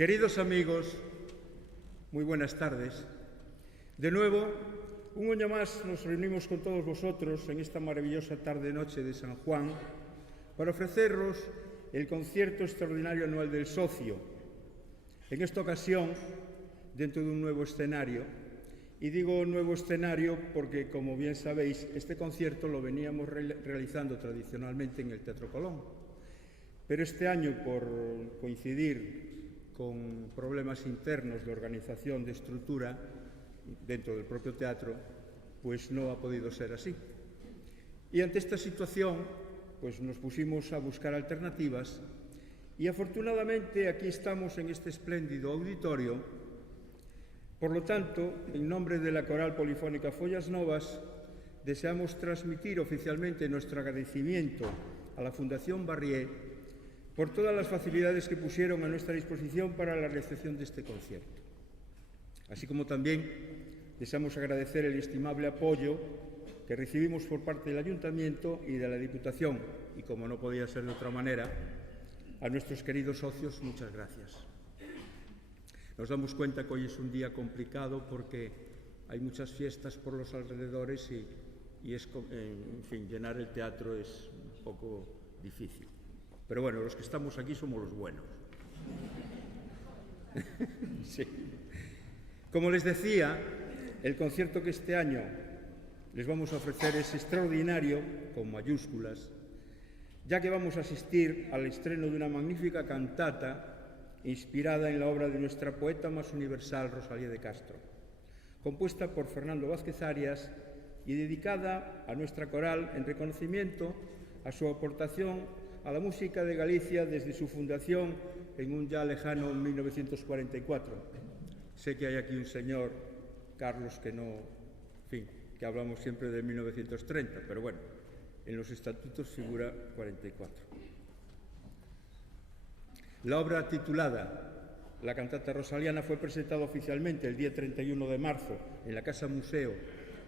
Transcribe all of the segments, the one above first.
Queridos amigos, muy buenas tardes. De nuevo, un año más nos reunimos con todos vosotros en esta maravillosa tarde-noche de San Juan para ofreceros el concierto extraordinario anual del Socio. En esta ocasión, dentro de un nuevo escenario, y digo nuevo escenario porque, como bien sabéis, este concierto lo veníamos realizando tradicionalmente en el Teatro Colón. Pero este año, por coincidir con problemas internos de organización, de estructura, dentro del propio teatro, pues no ha podido ser así. Y ante esta situación, pues nos pusimos a buscar alternativas y afortunadamente aquí estamos en este espléndido auditorio. Por lo tanto, en nombre de la Coral Polifónica Follas Novas, deseamos transmitir oficialmente nuestro agradecimiento a la Fundación Barrié por todas las facilidades que pusieron a nuestra disposición para la realización de este concierto. Así como también deseamos agradecer el estimable apoyo que recibimos por parte del Ayuntamiento y de la Diputación, y como no podía ser de otra manera, a nuestros queridos socios, muchas gracias. Nos damos cuenta que hoy es un día complicado porque hay muchas fiestas por los alrededores y es, en fin, llenar el teatro es un poco difícil. Pero bueno, los que estamos aquí somos los buenos. Sí. Como les decía, el concierto que este año les vamos a ofrecer es extraordinario, con mayúsculas, ya que vamos a asistir al estreno de una magnífica cantata inspirada en la obra de nuestra poeta más universal, Rosalía de Castro, compuesta por Fernando Vázquez Arias y dedicada a nuestra coral en reconocimiento a su aportación a la música de Galicia desde su fundación en un ya lejano 1944. Sé que hay aquí un señor, Carlos, que no, en fin, que hablamos siempre de 1930, pero bueno, en los estatutos figura 44. La obra titulada La cantata rosaliana fue presentada oficialmente el día 31 de marzo en la Casa Museo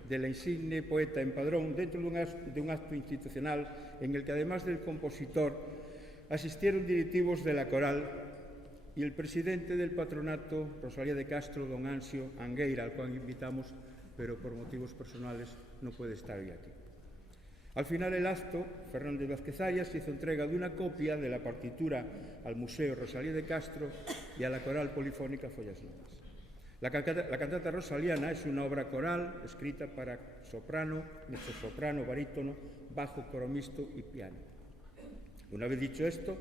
de la insigne poeta en Padrón, dentro de un acto institucional en el que, además del compositor, asistieron directivos de la coral y el presidente del patronato, Rosalía de Castro, don Ansio Angueira, al cual invitamos, pero por motivos personales no puede estar hoy aquí. Al final del acto, Fernández Vázquez Arias hizo entrega de una copia de la partitura al Museo Rosalía de Castro y a la Coral Polifónica Follas Novas. La cantata rosaliana es una obra coral escrita para soprano, mezzosoprano, barítono, bajo, coro mixto y piano. Una vez dicho esto,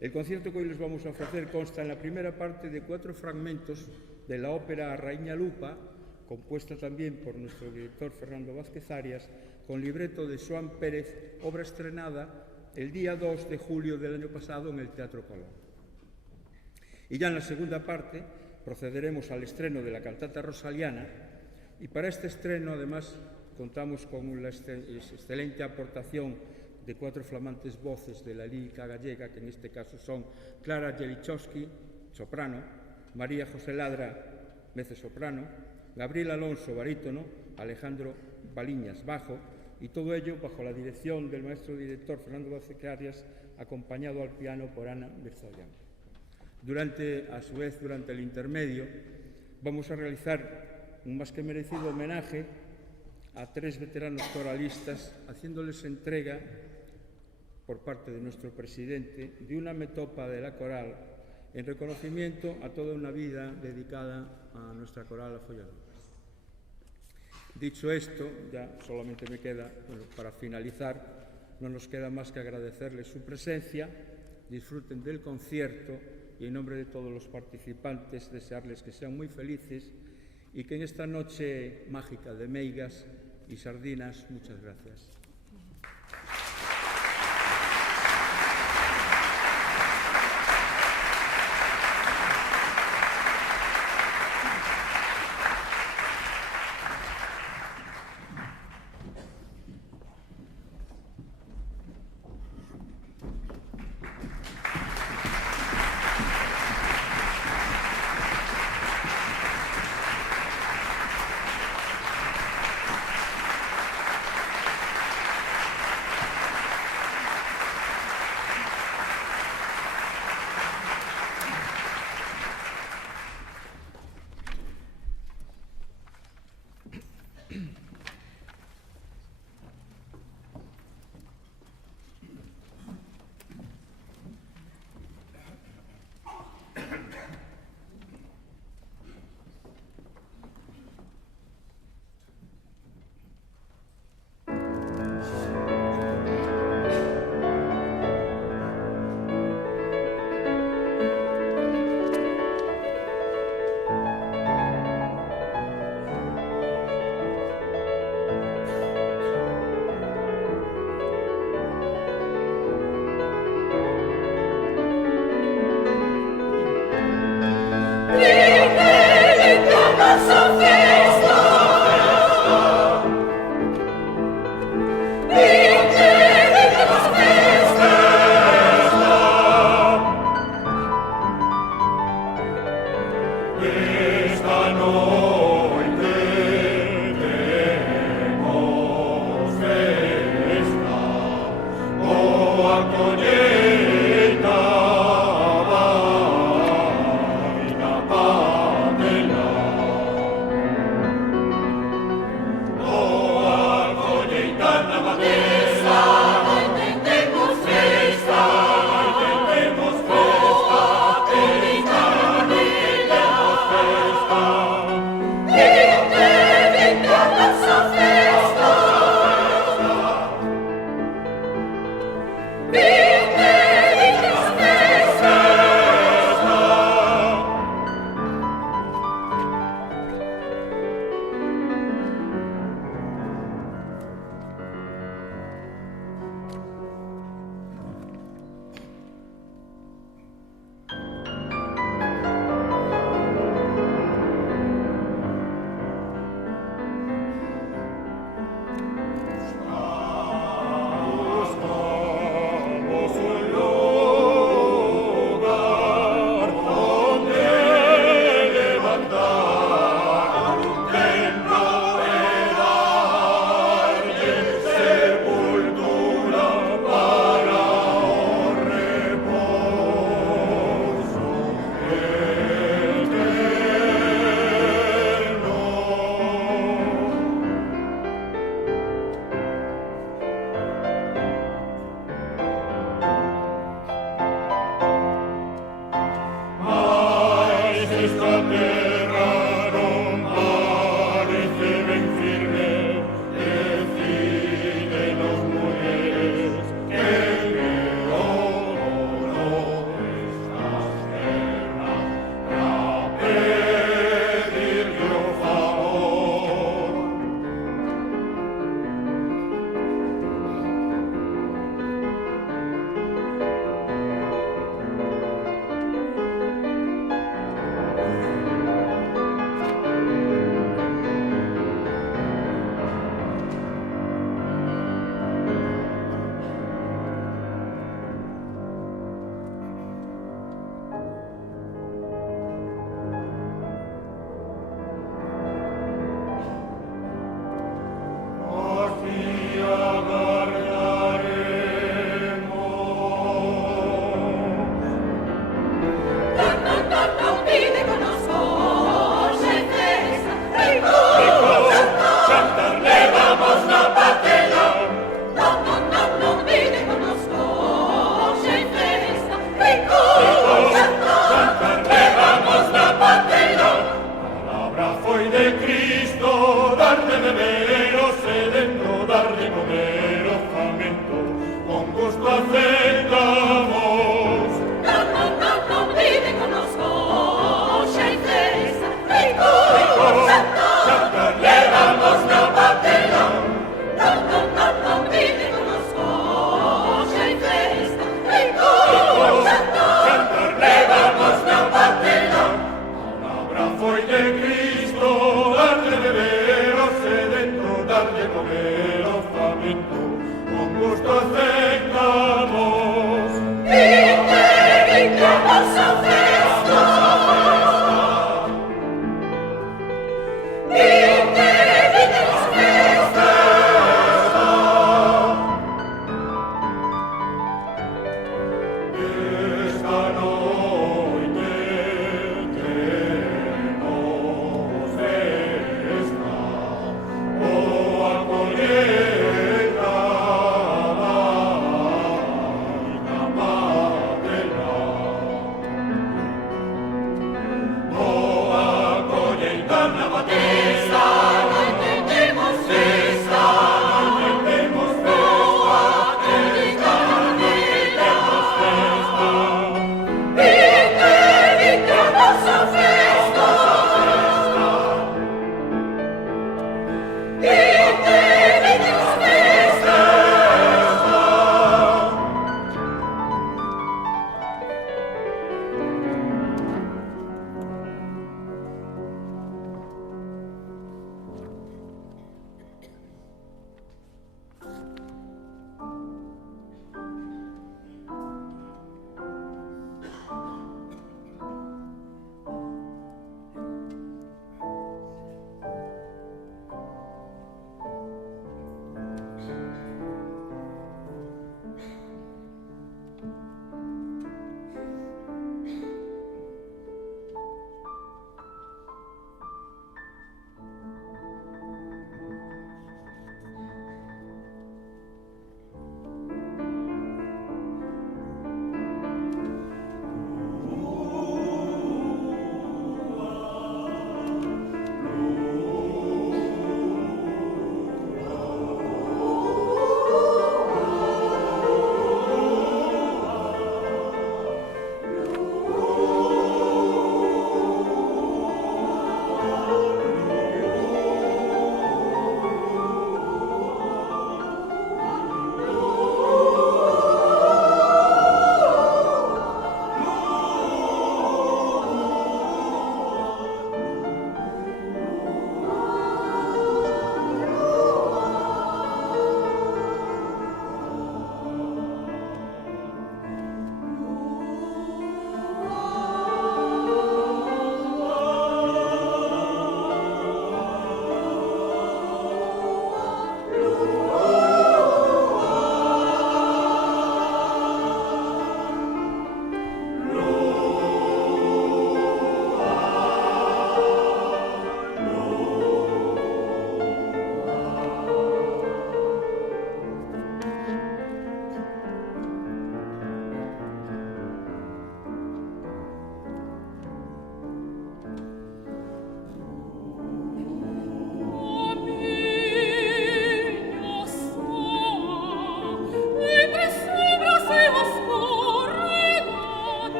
el concierto que hoy les vamos a ofrecer consta en la primera parte de 4 fragmentos de la ópera Raíña Lupa, compuesta también por nuestro director Fernando Vázquez Arias, con libreto de Xoán Pérez, obra estrenada el día 2 de julio del año pasado en el Teatro Colón. Y ya en la segunda parte procederemos al estreno de la cantata rosaliana, y para este estreno además contamos con la excelente aportación de 4 flamantes voces de la lírica gallega, que en este caso son Clara Jelichowski, soprano, María José Ladra, mezzosoprano, Gabriel Alonso, barítono, Alejandro Baliñas, bajo, y todo ello bajo la dirección del maestro director Fernando Vázquez Arias, acompañado al piano por Ana Berzollán. A su vez, durante el intermedio, vamos a realizar un más que merecido homenaje a 3 veteranos coralistas, haciéndoles entrega, por parte de nuestro presidente, de una metopa de la coral en reconocimiento a toda una vida dedicada a nuestra coral, a Follas Novas. Dicho esto, ya solamente me queda, para finalizar, no nos queda más que agradecerles su presencia, disfruten del concierto y, en nombre de todos los participantes, desearles que sean muy felices y que en esta noche mágica de meigas y sardinas, muchas gracias. Cristo, dar de beber o sedento, dar de comer o famento, con gusto aceptamos. No, vive conosco, xa hai festa, rico, Santa, levamos na patela. No, vive conosco, xa hai festa, rico, Santa, levamos na patela. Palabra foi de Cristo, dar de beber o sedento, dar de comer o famento, con gusto aceptamos. Vite, nosa festa. Vite, nosa festa. Esta noite temos festa, o acolleita da matela. O acolleita na matela,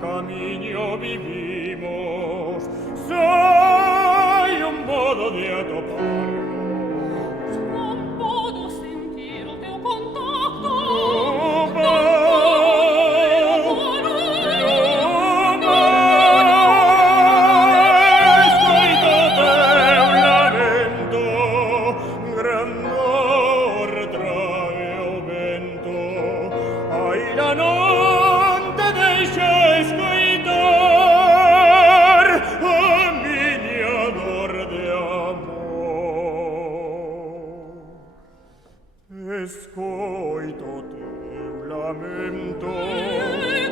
camiño vivimos, sai un modo de atoparnos. Non podo sentir o teu contacto. Escoito teu lamento,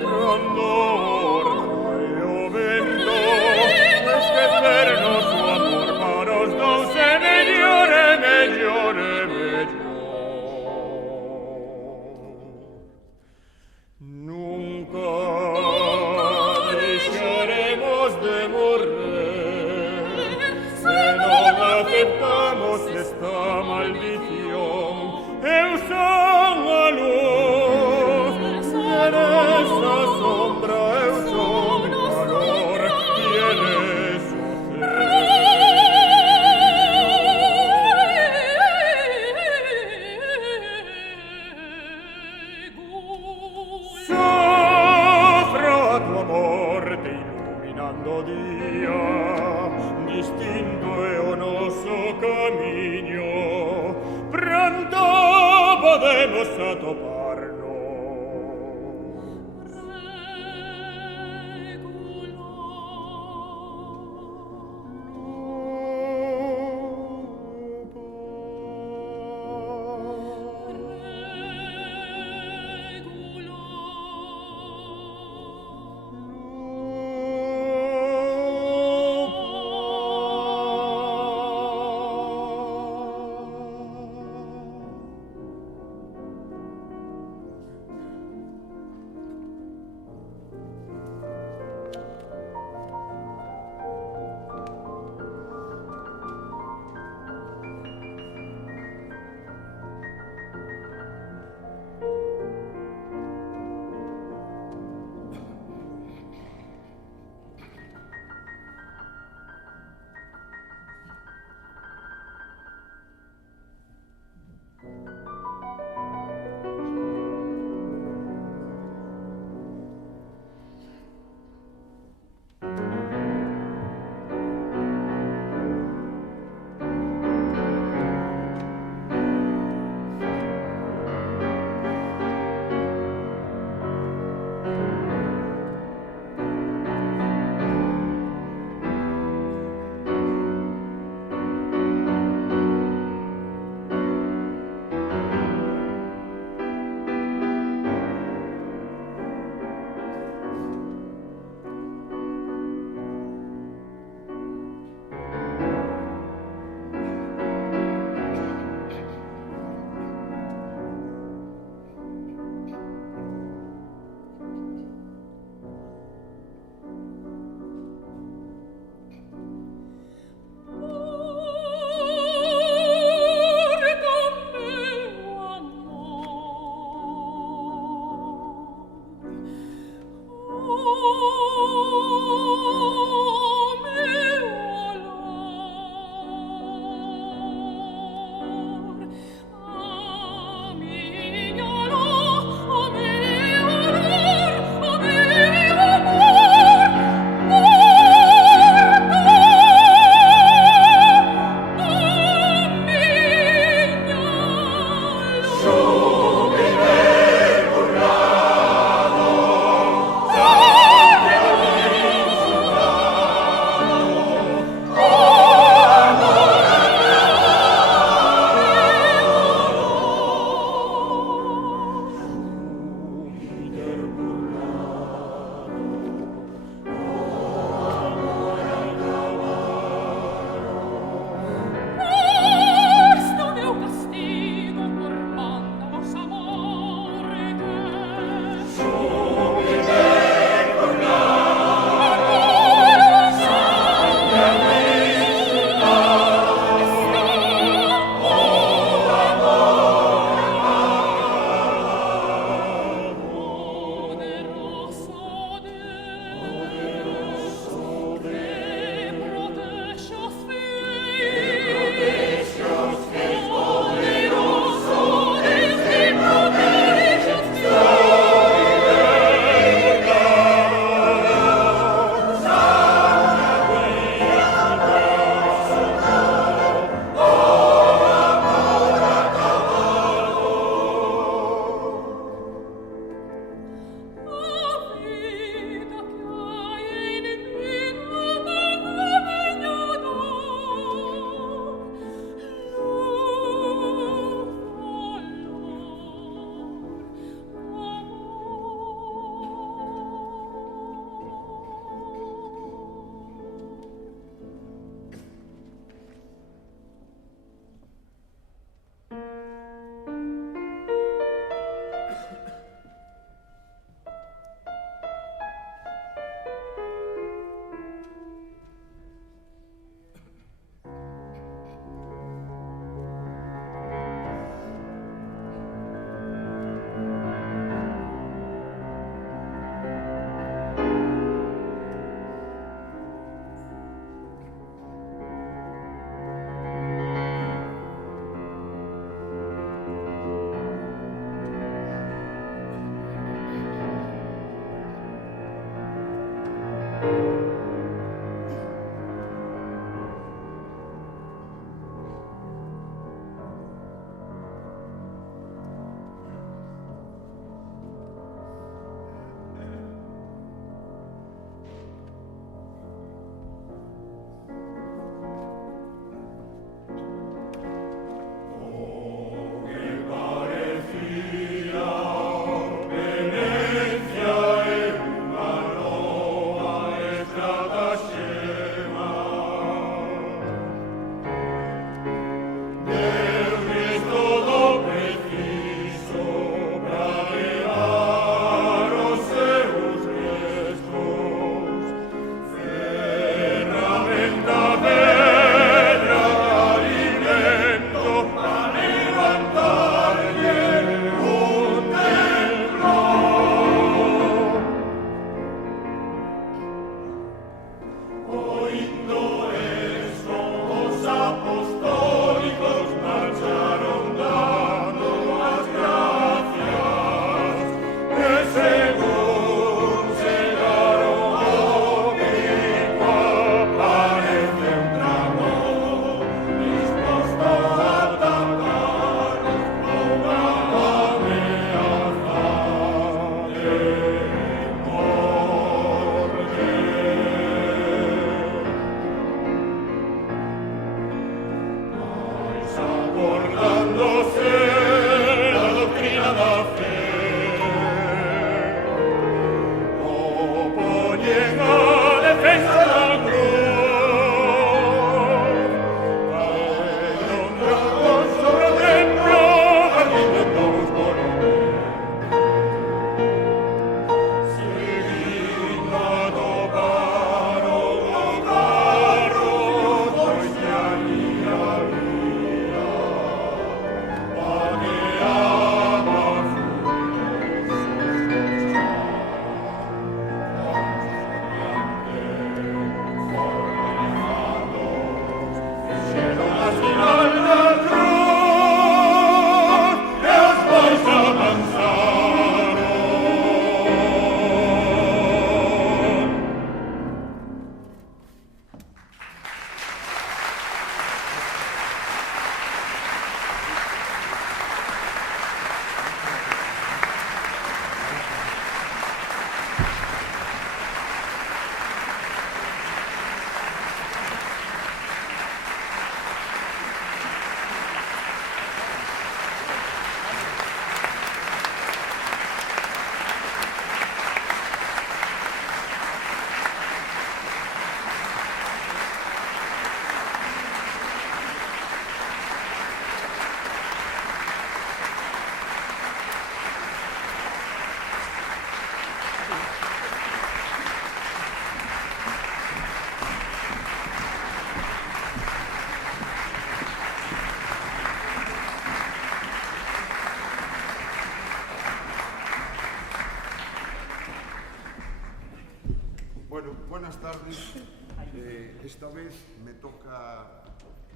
grandor trae o vento, esquecernos o amor para os dous é mellor, é mellor, é mellor. Nunca deixaremos de morrer, se non aceptamos esta maldición. Eu son a luz, eres a sombra, eu son o calor, e eres o cego. Sofro a tua morte iluminando o día, distinto é o noso camiño, pronto podemos atoparnos. Bueno, buenas tardes. Esta vez me toca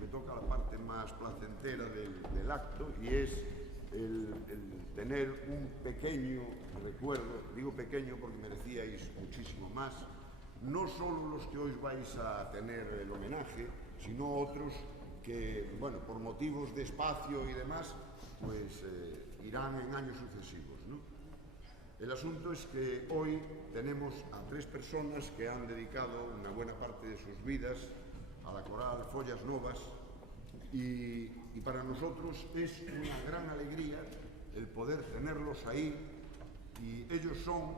la parte más placentera del acto, y es el tener un pequeño recuerdo. Digo pequeño porque merecíais muchísimo más. No solo los que hoy vais a tener el homenaje, sino otros que, bueno, por motivos de espacio y demás, pues irán en años sucesivos, ¿no? El asunto es que hoy tenemos a 3 personas que han dedicado una buena parte de sus vidas a la coral Follas Novas, y para nosotros es una gran alegría el poder tenerlos ahí, y ellos son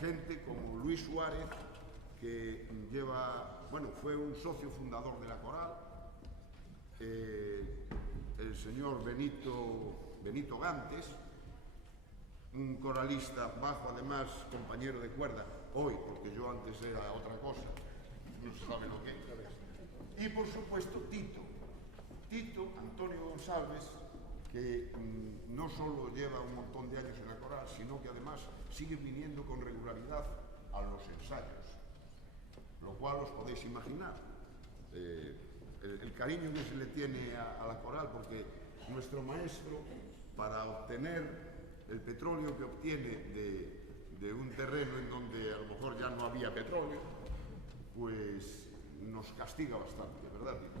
gente como Luis Suárez, que fue un socio fundador de la coral, el señor Benito Gantes, un coralista bajo, además compañero de cuerda, hoy, porque yo antes era otra cosa, no se sabe lo que es. Y por supuesto Tito Antonio González, que no solo lleva un montón de años en la coral, sino que además sigue viniendo con regularidad a los ensayos, lo cual os podéis imaginar el cariño que se le tiene a la coral, porque nuestro maestro, para obtener el petróleo que obtiene de un terreno en donde a lo mejor ya no había petróleo, pues nos castiga bastante, ¿verdad, Tito?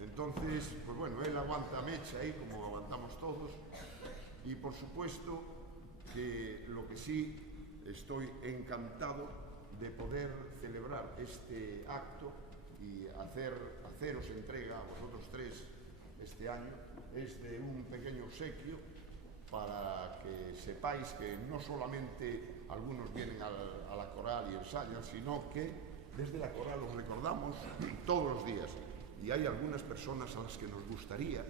Entonces, pues bueno, él aguanta mecha ahí, como aguantamos todos, y por supuesto que lo que sí estoy encantado de poder celebrar este acto y haceros entrega a vosotros 3 este año es de un pequeño obsequio, para que sepáis que no solamente algunos vienen a la coral y ensayan, sino que desde la coral os recordamos todos los días, y hay algunas personas a las que nos gustaría,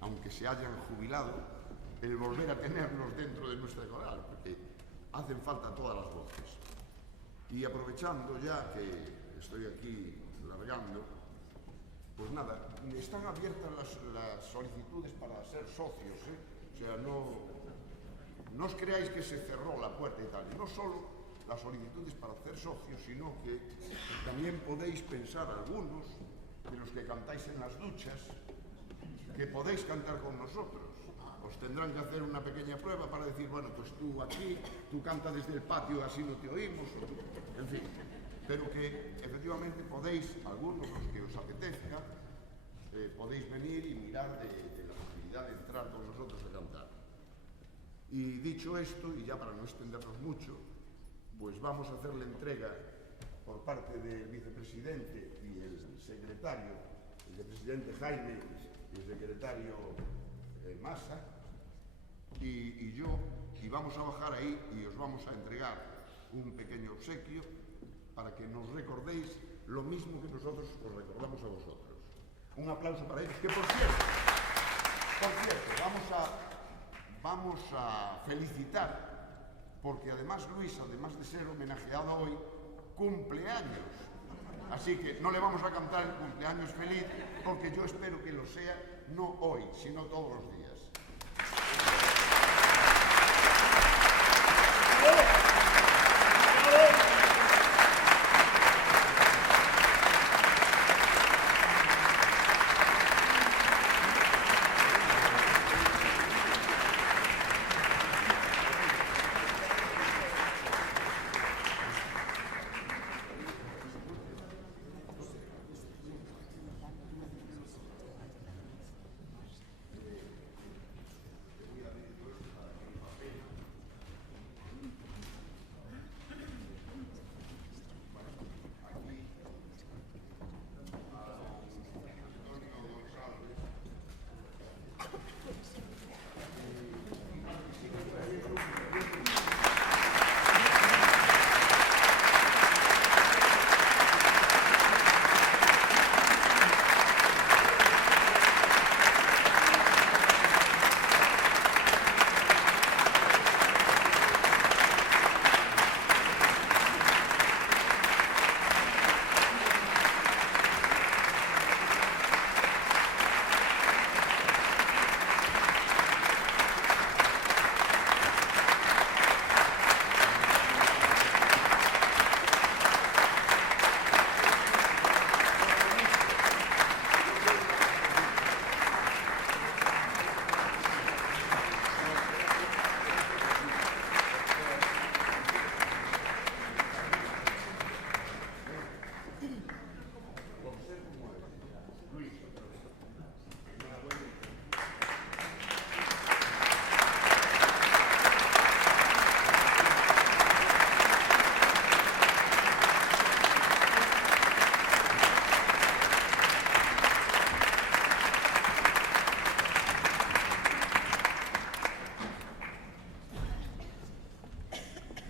aunque se hayan jubilado, el volver a tenerlos dentro de nuestra coral, porque hacen falta todas las voces. Y aprovechando ya que estoy aquí largando, pues nada, están abiertas las solicitudes para ser socios, O sea, no os creáis que se cerró la puerta y tal. No solo las solicitudes para ser socios, sino que también podéis pensar algunos de los que cantáis en las duchas, que podéis cantar con nosotros. Os tendrán que hacer una pequeña prueba para decir, bueno, pues tú aquí, tú canta desde el patio, así no te oímos, en fin. Pero que efectivamente podéis, algunos los que os apetezca, podéis venir y mirar de la posibilidad de entrar con nosotros a cantar. Y dicho esto, y ya para no extendernos mucho, pues vamos a hacer la entrega por parte del vicepresidente y el secretario, el vicepresidente Jaime y el secretario Massa, y yo, y vamos a bajar ahí y os vamos a entregar un pequeño obsequio para que nos recordéis lo mismo que nosotros os recordamos a vosotros. Un aplauso para ellos, que por cierto, vamos a felicitar, porque además Luis, además de ser homenajeado hoy, cumple años. Así que no le vamos a cantar el cumpleaños feliz, porque yo espero que lo sea, no hoy, sino todos los días.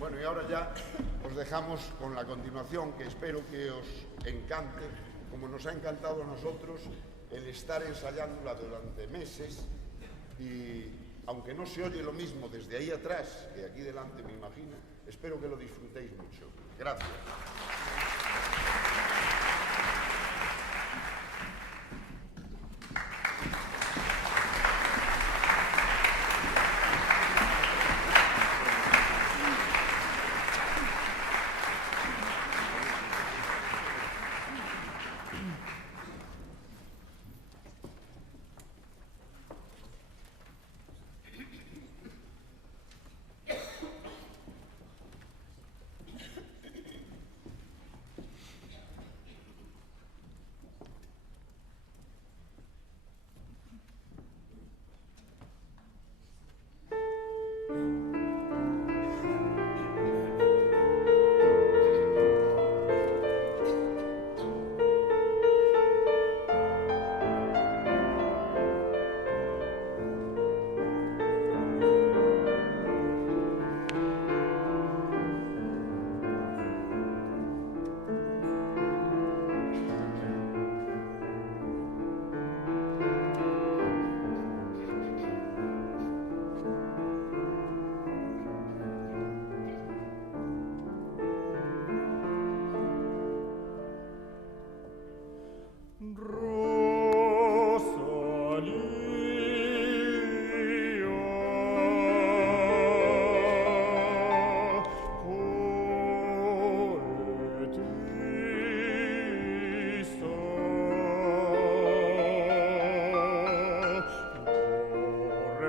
Bueno, y ahora ya os dejamos con la continuación, que espero que os encante, como nos ha encantado a nosotros el estar ensayándola durante meses, y aunque no se oye lo mismo desde ahí atrás que aquí delante, me imagino, espero que lo disfrutéis mucho. Gracias.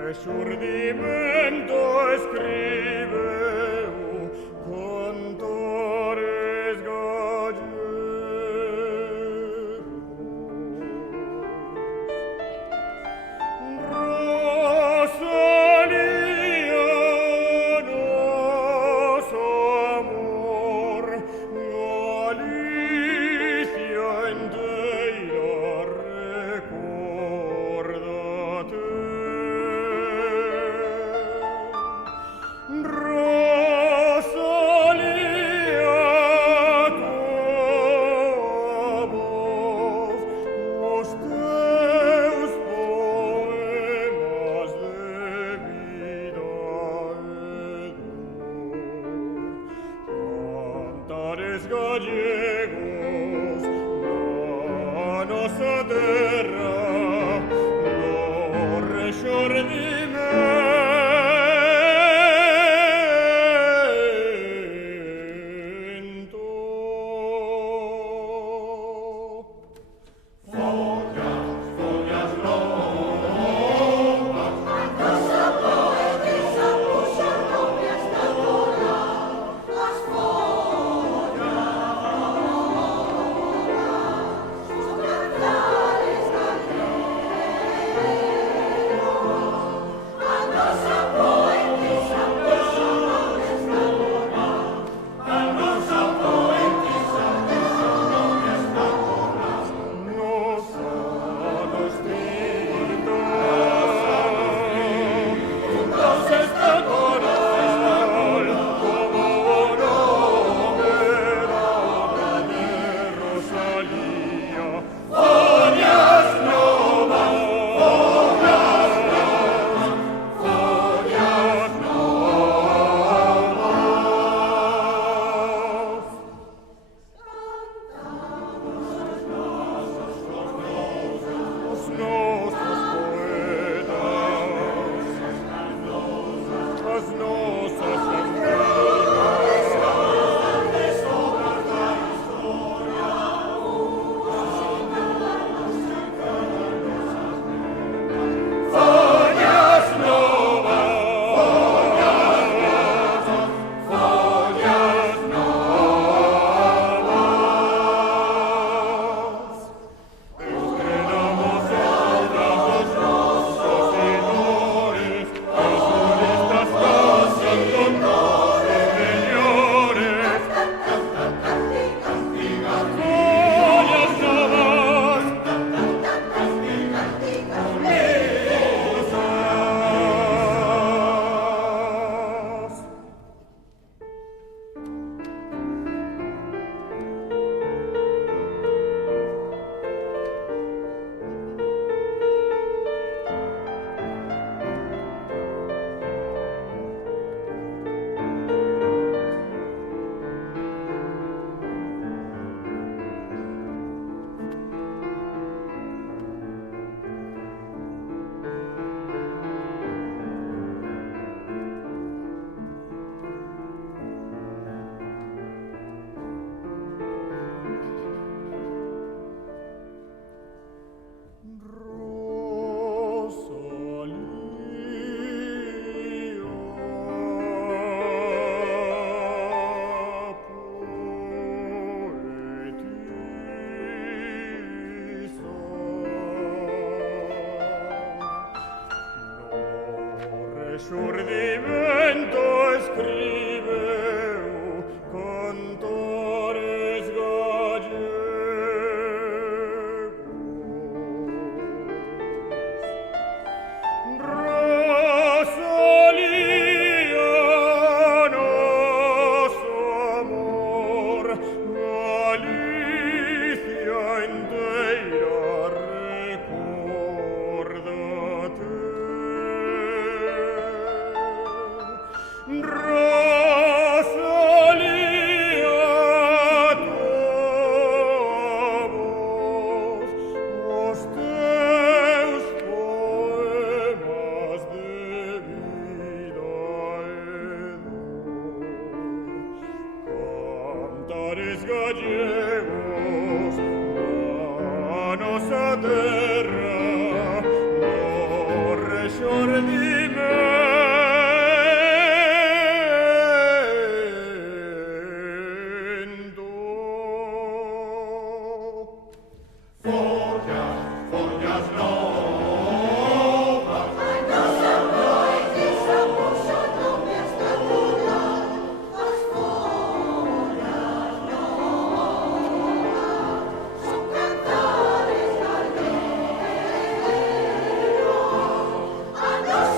Resurdimento escribeu cantores gallegos. Rosalía, noso amor, Galicia enteira recórdate. Gallegos, na nosa terra, no rexurdimento. Follas longas, nosa poetisa puxa copias da bola, as follas longas, son cantares gallegos, manos a terra, no rexordimento. Follas, follas novas, Ai, nosa poetisa puxo nome a estatura, as follas novas son cantares gallegos, a nosa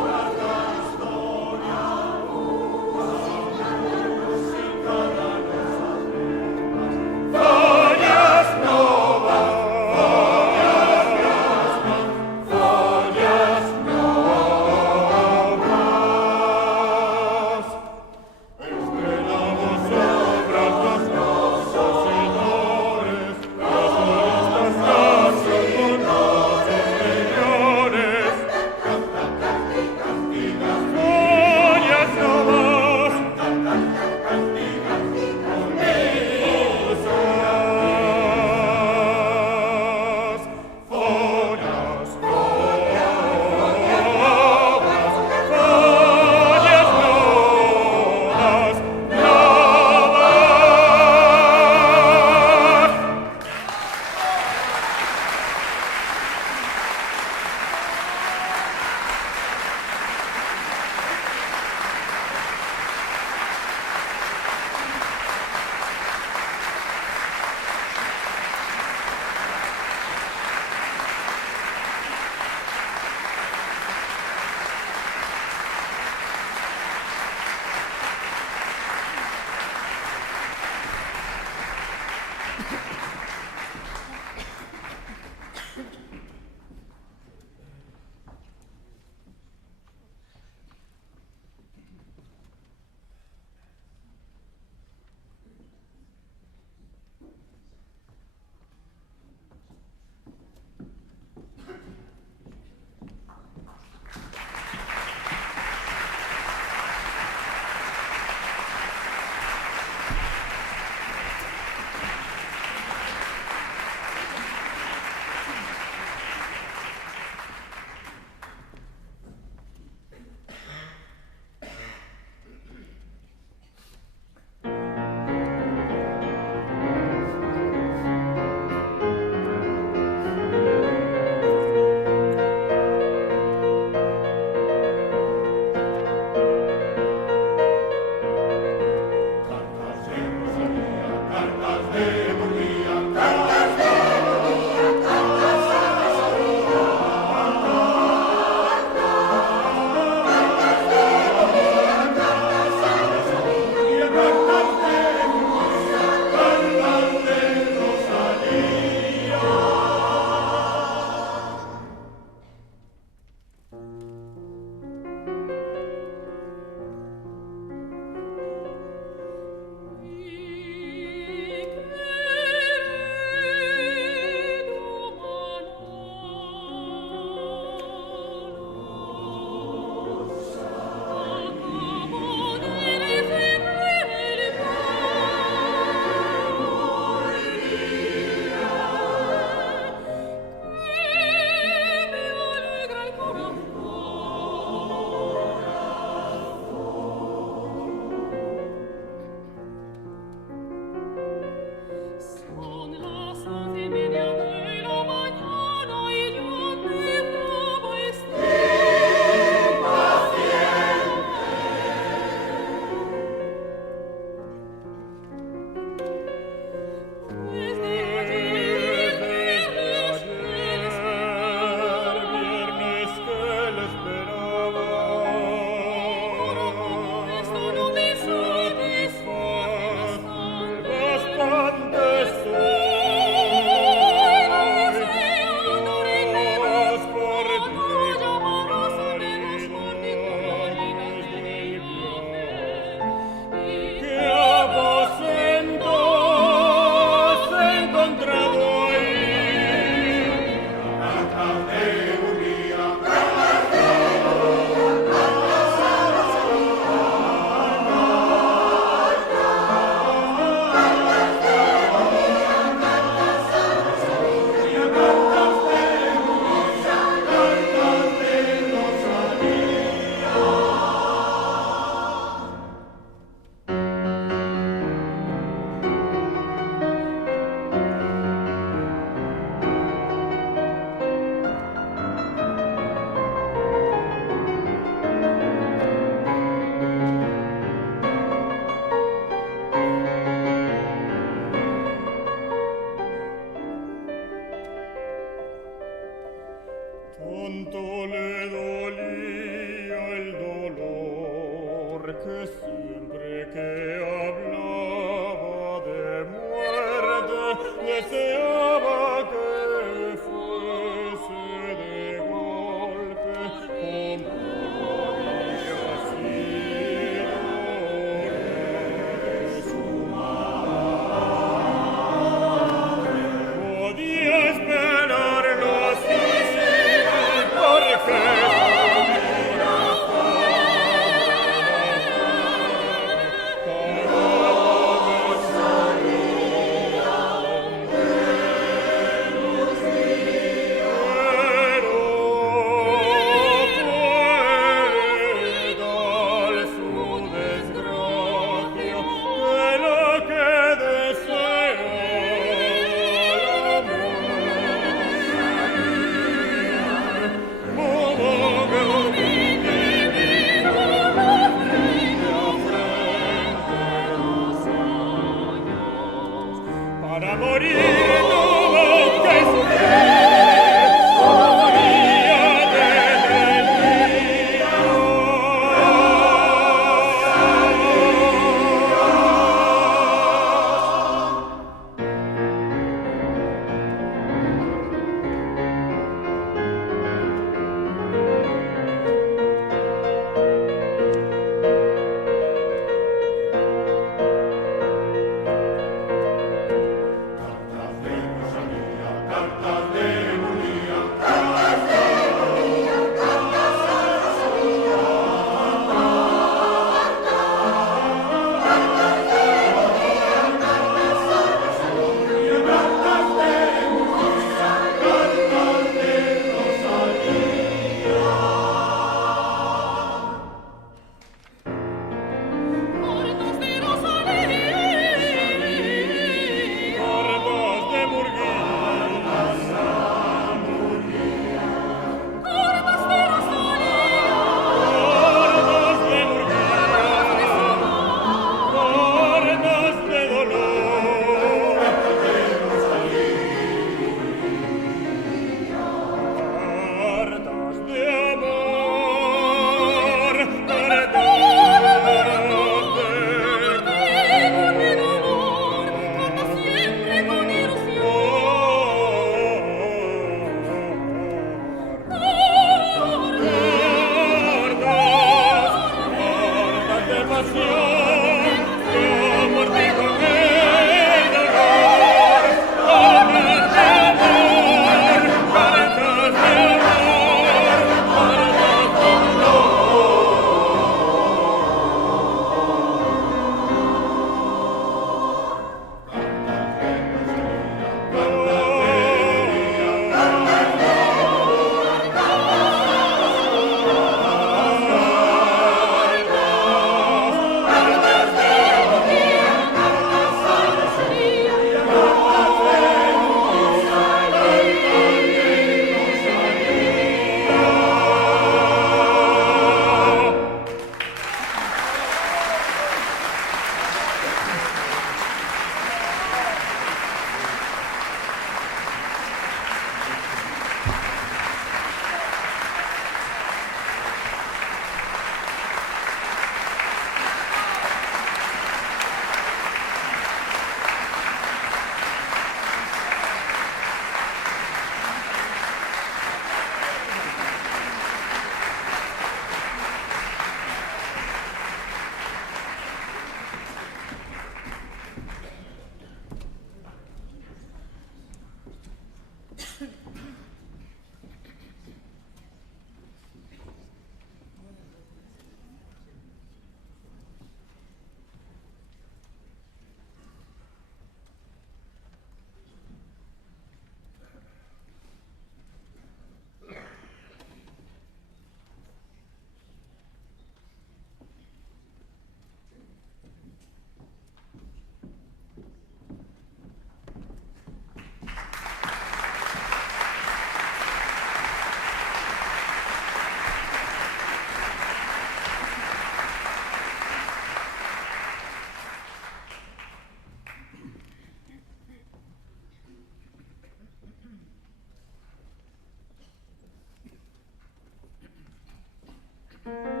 Rosa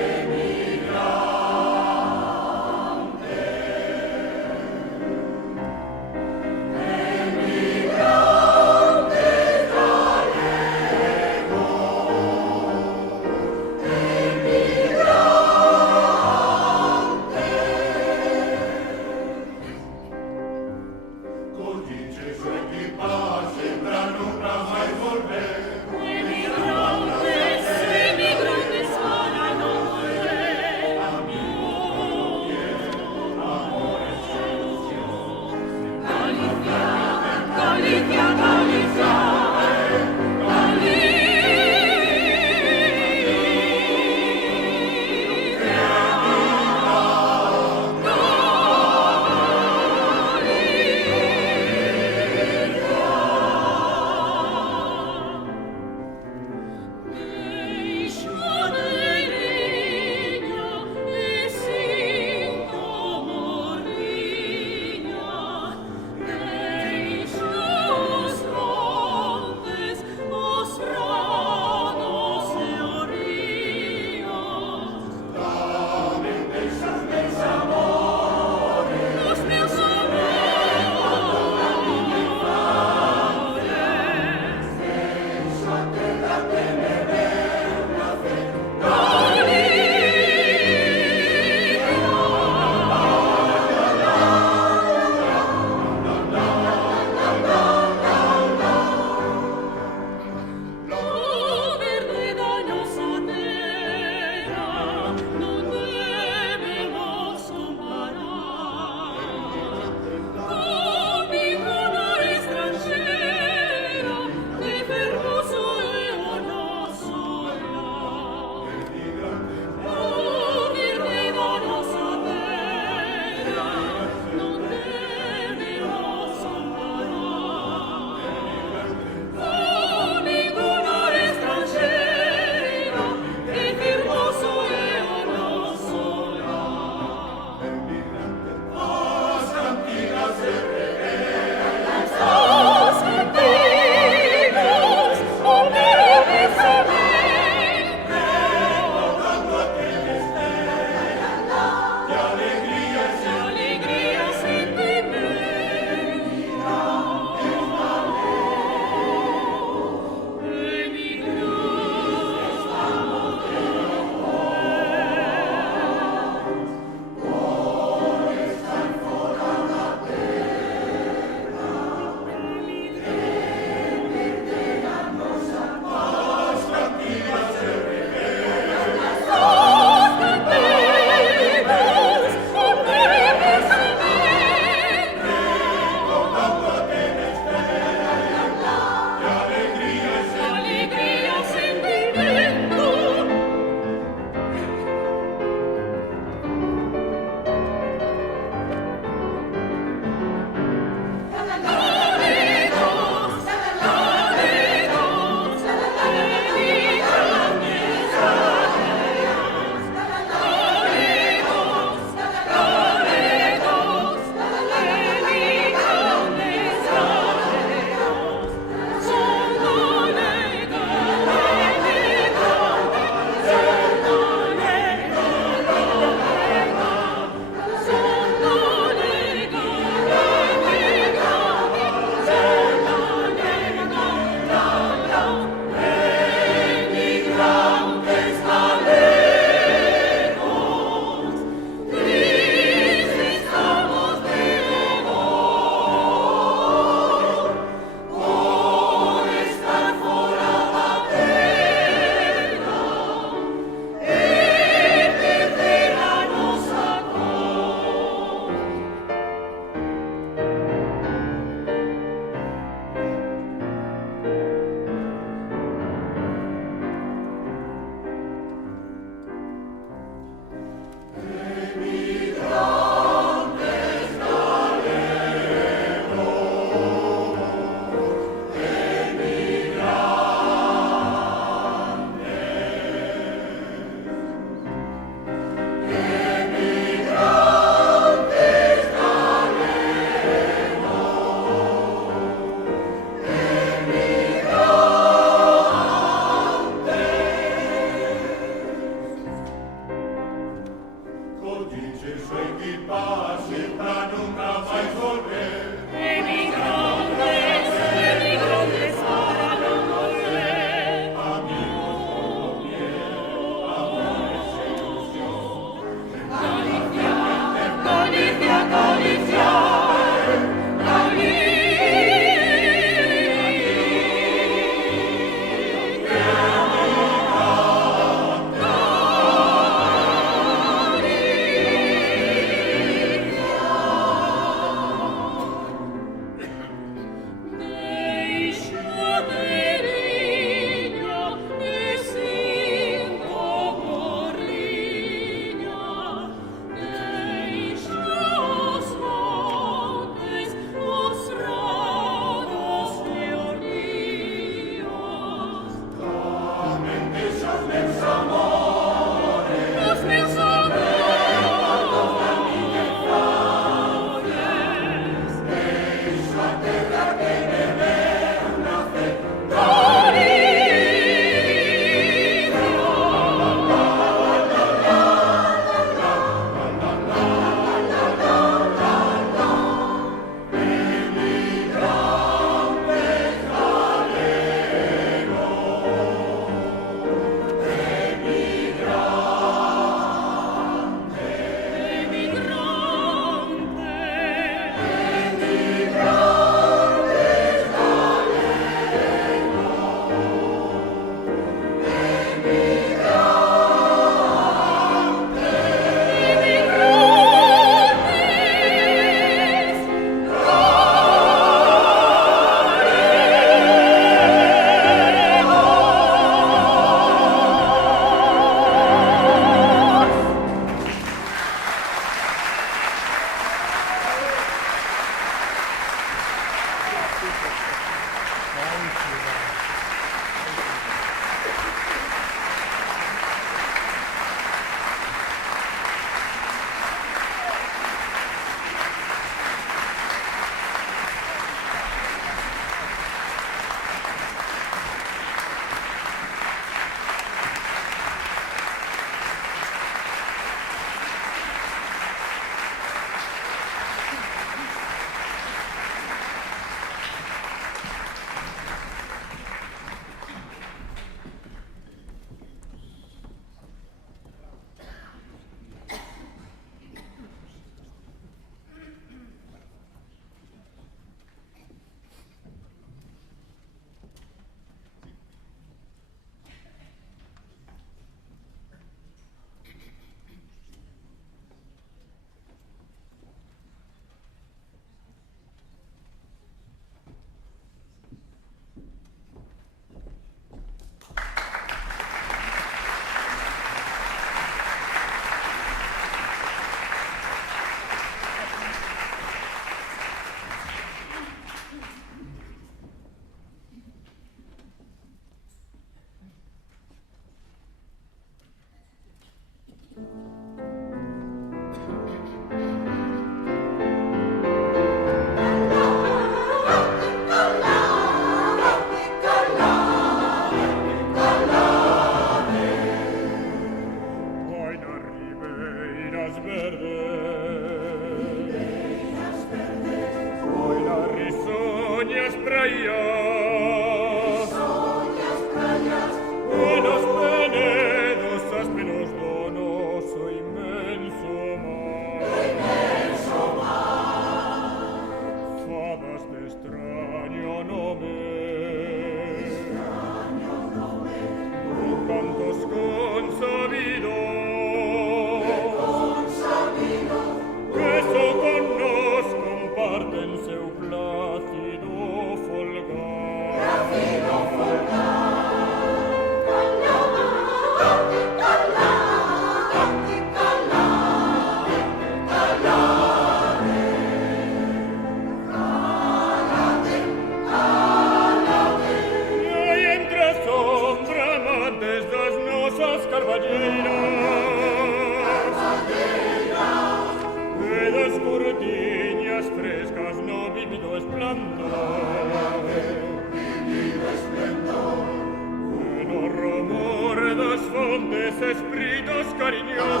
grandes espíritus cariñosos,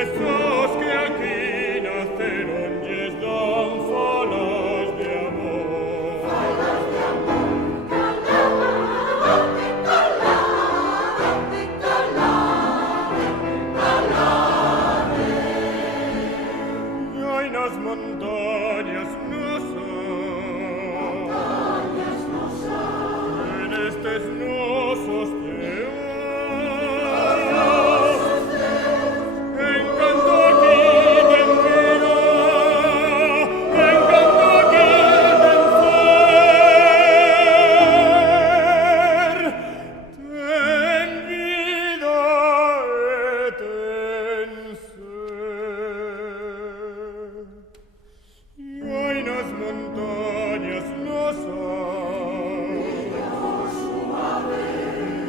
esos que aquí naceron y dan falas de amor. Y hay nas montañas en estes nosos teus, encanto aquí ten vida, encanto aquí ten vida e ten ser. Y hay nas montañas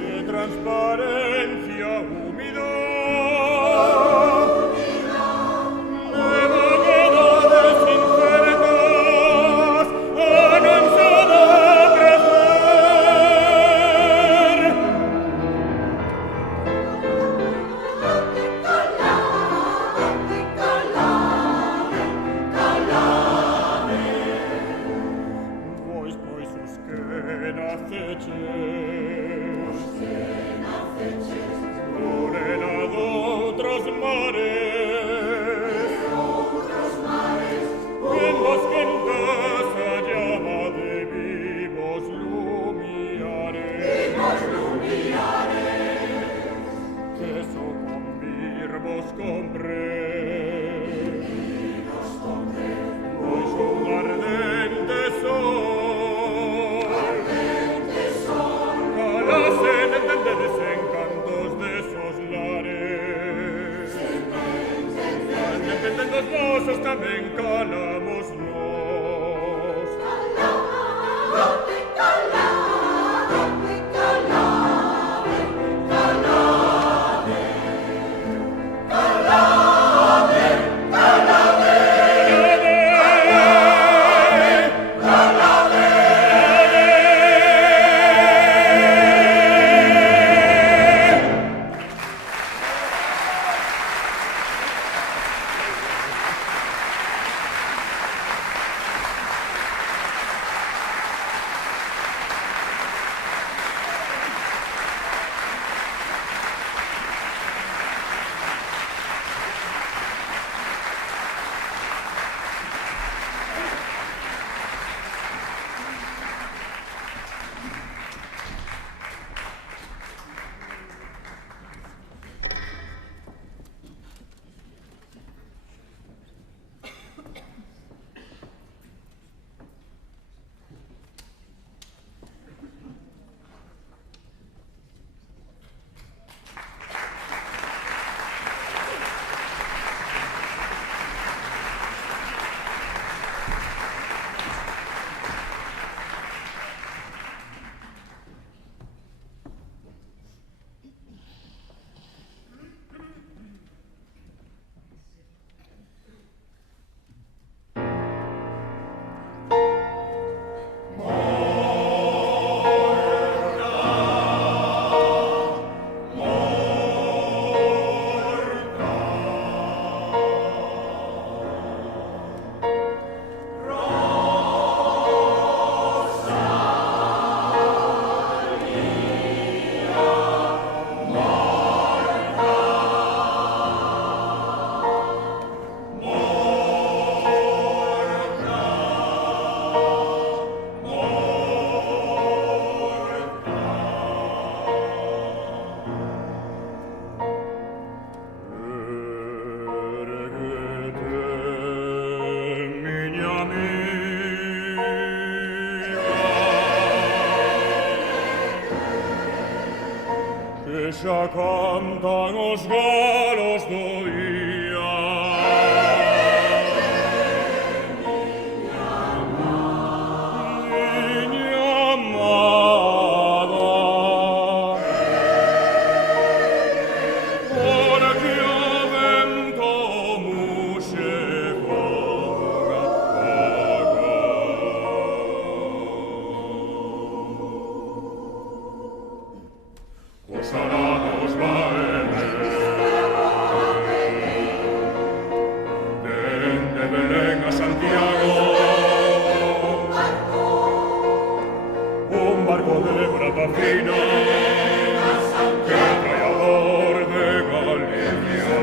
de transparencia húmida, de vaguedades inciertas, ansiada de crecer. Pois os que naceches, morena doutros mares, en vos quentas a llama de vivos lumiares, que so convir vos compré, pois un ardente sol, calasen de desencantos de esos lares. Entenden los mozos tamén calamos nos. xa cantan os galos do día. Miña amada, porque o vento muxe foga paga. de plata fina, que traidor de Galicia.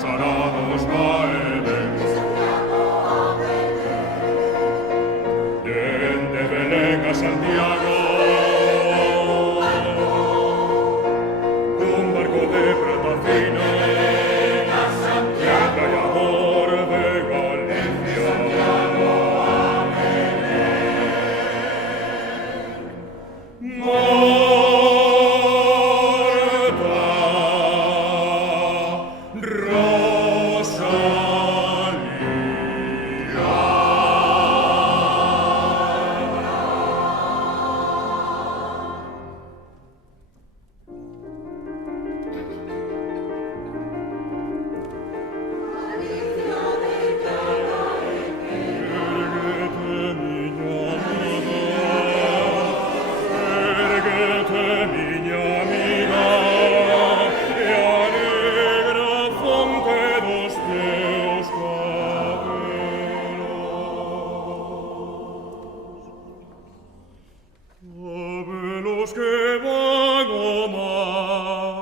Sarados vaeben, de Belén a Santiago, un barco de plata fina, que traidor de Galicia. Los que van ao mar,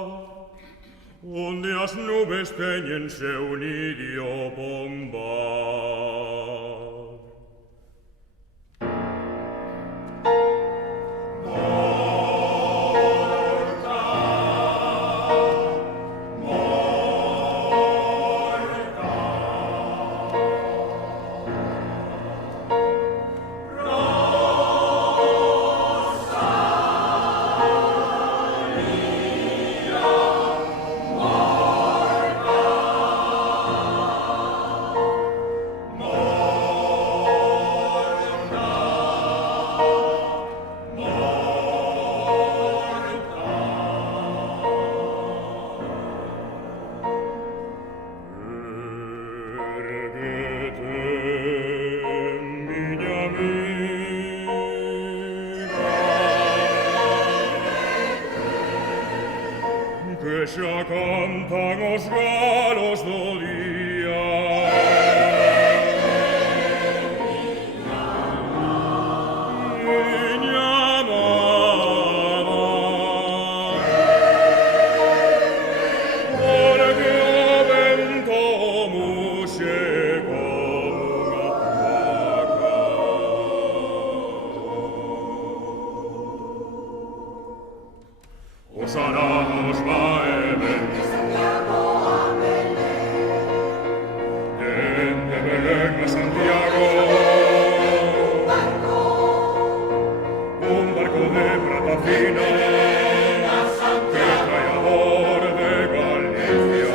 onde as nubes teñen seu nidio bombar. Que xa cantan os galos do día. Miña amada, porque o vento muxe como unha vaca. Os arados vaeben, de Belén a Santiago, un barco de plata fina, que traidor de Galicia.